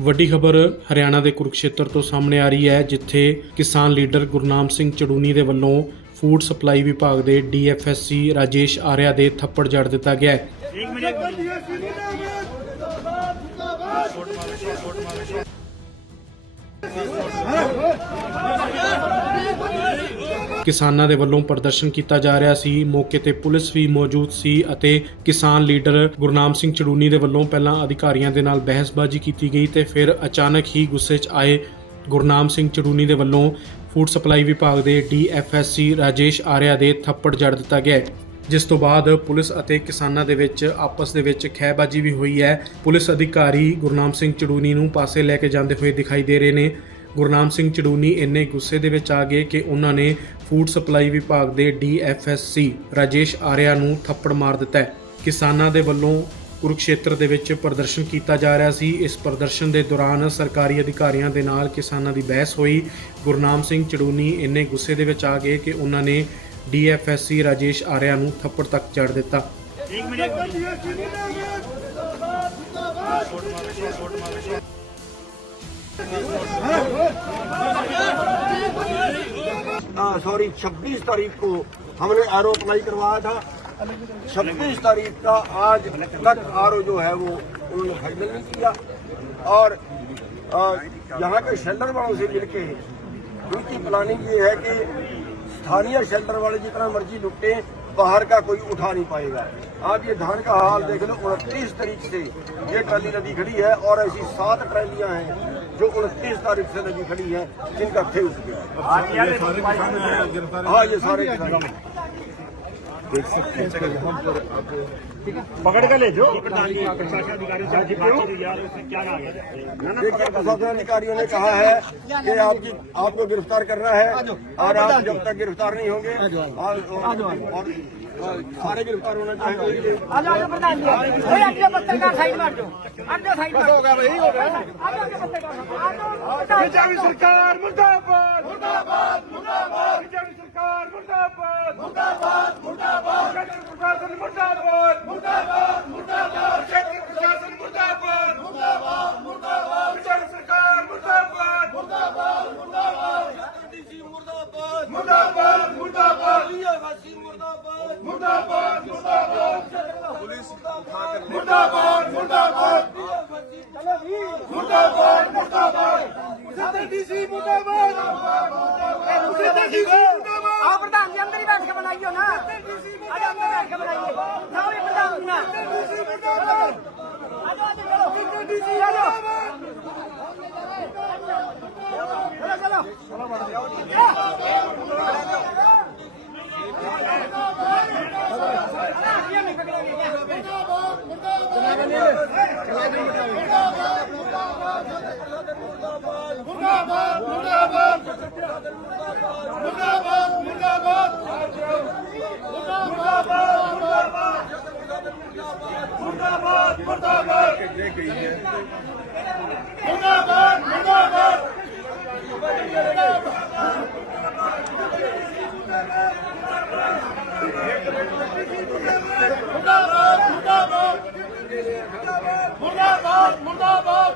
ਵੱਡੀ ਖਬਰ ਹਰਿਆਣਾ ਦੇ ਕੁਰਕਸ਼ੇਤਰ ਤੋਂ ਸਾਹਮਣੇ ਆ ਰਹੀ ਹੈ ਜਿੱਥੇ ਕਿਸਾਨ ਲੀਡਰ ਗੁਰਨਾਮ ਸਿੰਘ ਚੜੂਨੀ ਦੇ ਵੱਲੋਂ ਫੂਡ ਸਪਲਾਈ ਵਿਭਾਗ ਦੇ ਡੀਐਫਐਸਸੀ ਰਾਜੇਸ਼ ਆਰਿਆ ਦੇ ਥੱਪੜ ਜੜ ਦਿੱਤਾ ਗਿਆ ਕਿਸਾਨਾਂ ਦੇ ਵੱਲੋਂ ਪ੍ਰਦਰਸ਼ਨ ਕੀਤਾ ਜਾ ਰਿਹਾ ਸੀ। ਮੌਕੇ ਤੇ ਪੁਲਿਸ ਵੀ ਮੌਜੂਦ ਸੀ ਅਤੇ ਕਿਸਾਨ ਲੀਡਰ ਗੁਰਨਾਮ ਸਿੰਘ ਚੜੂਨੀ ਦੇ ਵੱਲੋਂ ਪਹਿਲਾਂ ਅਧਿਕਾਰੀਆਂ ਦੇ ਨਾਲ ਬਹਿਸਬਾਜ਼ੀ ਕੀਤੀ ਗਈ ਤੇ ਫਿਰ ਅਚਾਨਕ ਹੀ ਗੁੱਸੇ 'ਚ ਆਏ ਗੁਰਨਾਮ ਸਿੰਘ ਚੜੂਨੀ ਦੇ ਵੱਲੋਂ ਫੂਡ ਸਪਲਾਈ ਵਿਭਾਗ ਦੇ ਡੀਐਫਐਸਸੀ ਰਾਜੇਸ਼ ਆਰਿਆ ਦੇ ਥੱਪੜ ਜੜ ਦਿੱਤਾ ਗਿਆ ਜਿਸ ਤੋਂ ਬਾਅਦ ਪੁਲਿਸ ਅਤੇ ਕਿਸਾਨਾਂ ਦੇ ਵਿੱਚ ਆਪਸ ਦੇ ਵਿੱਚ ਖਹਿਬਾਜ਼ੀ ਵੀ ਹੋਈ ਹੈ। ਪੁਲਿਸ ਅਧਿਕਾਰੀ ਗੁਰਨਾਮ ਸਿੰਘ ਚੜੂਨੀ ਨੂੰ ਪਾਸੇ ਲੈ ਕੇ ਜਾਂਦੇ ਹੋਏ ਦਿਖਾਈ ਦੇ ਰਹੇ ਨੇ। ਗੁਰਨਾਮ ਸਿੰਘ ਚੜੂਨੀ ਇੰਨੇ ਗੁੱਸੇ ਦੇ ਵਿੱਚ ਆ ਗਏ ਕਿ ਉਹਨਾਂ ਨੇ ਫੂਡ ਸਪਲਾਈ ਵਿਭਾਗ ਦੇ ਡੀਐਫਐਸਸੀ ਰਾਜੇਸ਼ ਆਰਿਆ ਨੂੰ ਥੱਪੜ ਮਾਰ ਦਿੱਤਾ ਹੈ। ਕਿਸਾਨਾਂ ਦੇ ਵੱਲੋਂ ਕੁਰੂਕਸ਼ੇਤਰ ਦੇ ਵਿੱਚ ਪ੍ਰਦਰਸ਼ਨ ਕੀਤਾ ਜਾ ਰਿਹਾ ਸੀ। ਇਸ ਪ੍ਰਦਰਸ਼ਨ ਦੇ ਦੌਰਾਨ ਸਰਕਾਰੀ ਅਧਿਕਾਰੀਆਂ ਦੇ ਨਾਲ ਕਿਸਾਨਾਂ ਦੀ ਬਹਿਸ ਹੋਈ। ਗੁਰਨਾਮ ਸਿੰਘ ਚੜੂਨੀ ਇੰਨੇ ਗੁੱਸੇ ਦੇ ਵਿੱਚ ਆ ਗਏ ਕਿ ਉਹਨਾਂ ਨੇ ਡੀਐਫਐਸਸੀ ਰਾਜੇਸ਼ ਆਰਿਆ ਨੂੰ ਥੱਪੜ ਤੱਕ ਚੜ ਦਿੱਤਾ। ہاں، سوری، چھبیس تاریخ کو ہم نے آر او اپلائی کروایا تھا۔ چھبیس تاریخ کا آج تک آر او جو ہے وہ انہوں نے فائنل نہیں کیا۔ اور یہاں کے شیلٹر والوں سے مل کے ان کی پلاننگ یہ ہے کہ ستھانیہ شیلٹر والے جتنا مرضی لٹیں باہر کا کوئی اٹھا نہیں پائے گا۔ آپ یہ دھان کا حال دیکھ لو، انتیس تاریخ سے یہ ٹرالی ندی کھڑی ہے اور ایسی سات ٹرالیاں ہیں۔ جو انتیس تاریخ سے لگی کھڑی ہیں جن کا کھیل چکے ہاں یہ سارے دیکھ سکتے ہیں۔ یہاں پر آپ پکڑ کر لے جو دیکھیے پرشاسن ادھکاریوں نے کہا ہے کہ آپ کی آپ کو گرفتار کرنا ہے اور آپ جب تک گرفتار نہیں ہوں گے ਸਾਰੇ ਗ੍ਰਿਫਤਾਰ ਹੋਣਾ ਚਾਹੀਦੇ। ਆ ਜਾ ਆ ਪ੍ਰਧਾਨ ਜੀ। ਓਏ ਅੱਜ ਦਾ ਪੱਤਰਕਾਰ ਸਾਈਡ ਮਾਰ ਜੋ ਅੱਜ ਦਾ ਸਾਈਡ ਮਾਰ ਹੋ ਗਿਆ ਬਈ ਹੋ ਗਿਆ। ਆ ਜਾ ਪੱਤਰਕਾਰ ਆ ਜਾ ਸਰਕਾਰ ਮੁਰਦਾਬਾਦ। ਮੁਰਦਾਬਾਦ ਮੁਰਦਾਬਾਦ। ਸਰਕਾਰ ਮੁਰਦਾਬਾਦ। ਮੁਰਦਾਬਾਦ। juga. Pertama yang dari bangsa Melayu na. Ada bangsa Melayu. Tahu yang pertama. Ada apa kalau kita di sini? Ada. ਗਈ ਹੈ ਮੁਰਦਾਬਾਦ ਮੁਰਦਾਬਾਦ ਮੁਰਦਾਬਾਦ ਮੁਰਦਾਬਾਦ ਮੁਰਦਾਬਾਦ ਮੁਰਦਾਬਾਦ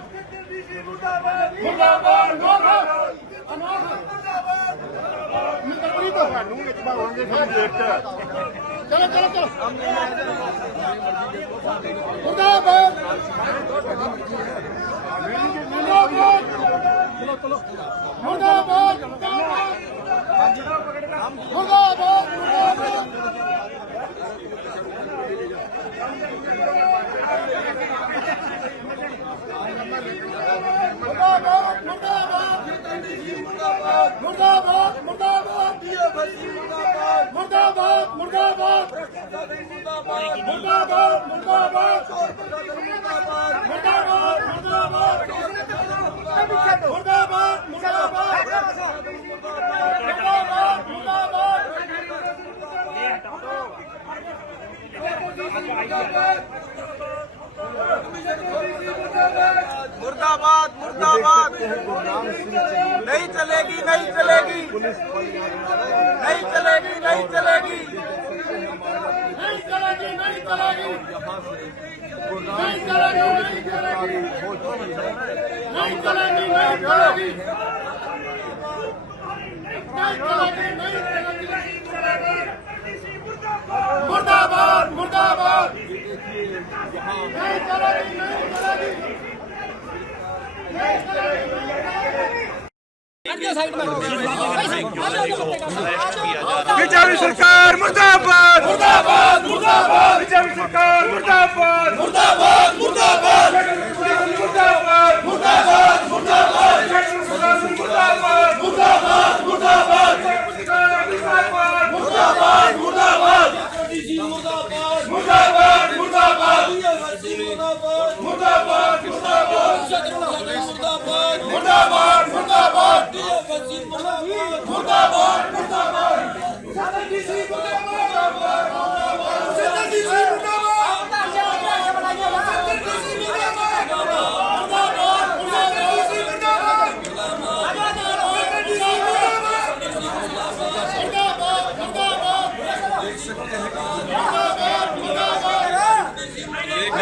ਮੁਰਦਾਬਾਦ ਮੁਰਦਾਬਾਦ ਨਿਕਲਣੀ ਤਾਂ ਸਾਨੂੰ ਵਿੱਚ ਪਾਵਾਂਗੇ ਫਿਰ ਦੇਖ ਚਲੋ ਚਲੋ ਚਲੋ ਮੁਰਦਾਬਾਦ। مرد آباد مرد آباد نہیں چلے گی، نہیں چلے گی۔ نہیں چلے گی، نہیں چلے گی۔ یہاں سے گرفتاری سرکار مرداب Lord,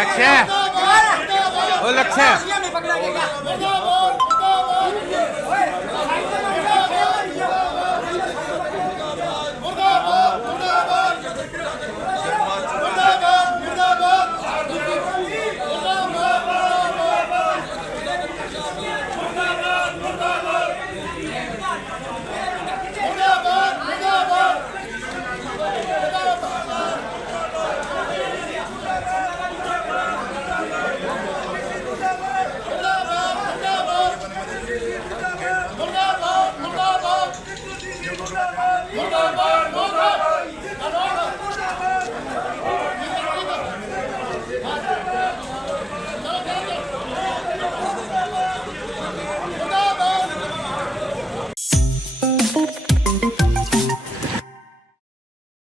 લક્ષ્ય. ઓ લક્ષ્ય.